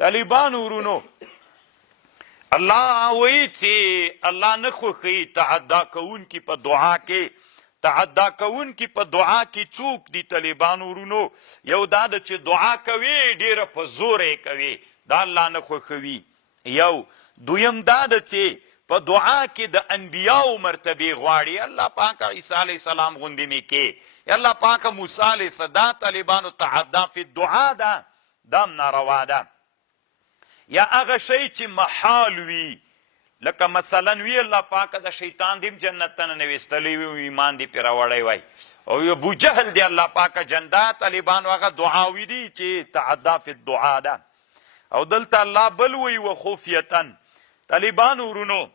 طالبانو ورونو الله وی چې الله نه خوښوي تعدا کوونکي په دعا کې. تعدا کوونکي په دعا کې څوک دي طالبانو ورونو؟ یو دا ده چې دعا کوي ډیره په زور یې کوي، دا الله نه خوښوي. یو دویم دا ده چې په دعا کې د انبیاو مرتبه غواړي. الله پاک عیسی علیه السلام غوندې مې کې، الله پاک موسی علیه السلام. طالبانو تعدا فی الدعا ده، دام ناروا ده. یا هغه شی چې محال وي، لکه مثلا وی الله پاک د شیطان دیم جنت ته نه ویستلی وي، ایمان دی پرې راوړی وای، او ابو جهل دی الله پاک جنت. طالبانو هغه دعاوي دي چې تعدا فی الدعا ده. او دلته الله بل وی وخفیتا. طالبانو ورونو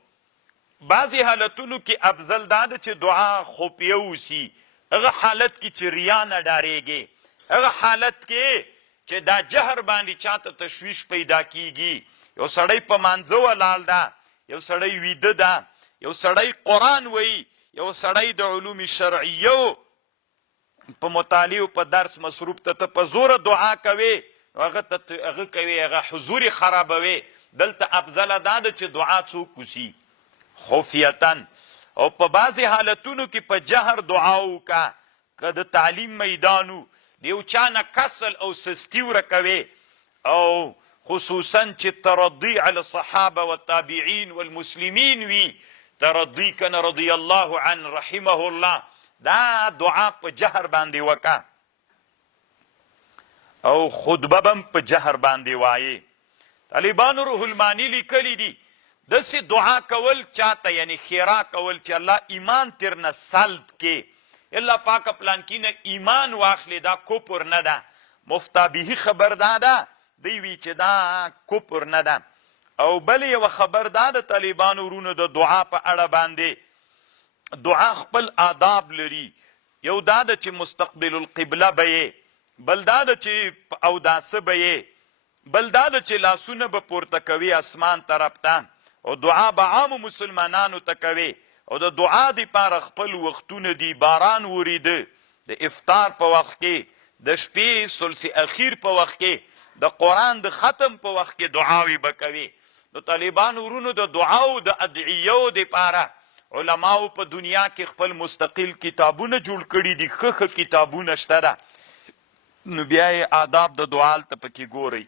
بعضی حالتونو کې افضل دا ده چې دعا خفیه وسي. هغه حالت کې چې ریا نه ډارېږي، هغه حالت کې چې دا جهر باندې چاته تشویش پیدا کیږي. یو سړی په مانځه ولاړ ده، یو سړی ویده ده، یو سړی قرآن وی، یو سړی د علوم شرعیو په مطالعه په درس مصروف ته په زور دعا کوي، هغه کوي هغه حضور خرابوي. دلته افضل دا ده چې دعا څوک وسي خفیتن. او په بعضې حالتونو کې په جهر دعا وکړه. که د تعلیم میدانو د یو چا نه کسل او سستی ورکوي، او خصوصا چې ترضی علی الصحابه والتابعین والمسلمین وي، ترضی کنه رضی الله عن رحمه الله، دا دعا په جهر باندې وکړه. او خطبه بم په جهر باندې وایي. طالبانو روح المانی لیکلی دي داسې دعا کول چاته، یعنی خیرا کول چې الله ایمان ترنه سلب کې، الله پاک پلان کې نه ایمان واخلي، دا کفر نه ده. مفتابهی خبر داده دی وی چې دا کفر نه ده. او بل یو خبر داده طالبانو ورونو د دعا په اړه باندې، دعا خپل آداب لري. یو دا ده چې مستقبل القبله به، بل دا ده چې اوداسه به، بل دا ده چې لاسونه به پورته کوي اسمان طرف ته، او دعا به عامو مسلمانانو ته کوي. او د دعا دپاره خپل وختونه دي. باران وریده د افطار په وخت کې، د شپې ثلث اخیر په وخت کې، د قرآن د ختم په وخت کې دعاوې به کوي. نو طالبانو ورونو د دعاو د ادعیو دپاره علماو په دنیا کې خپل مستقل کتابونه جوړ کړي دي، ښه ښه کتابونه شته ده. نو بیا یې آداب د دعا هلته پکې ګورئ.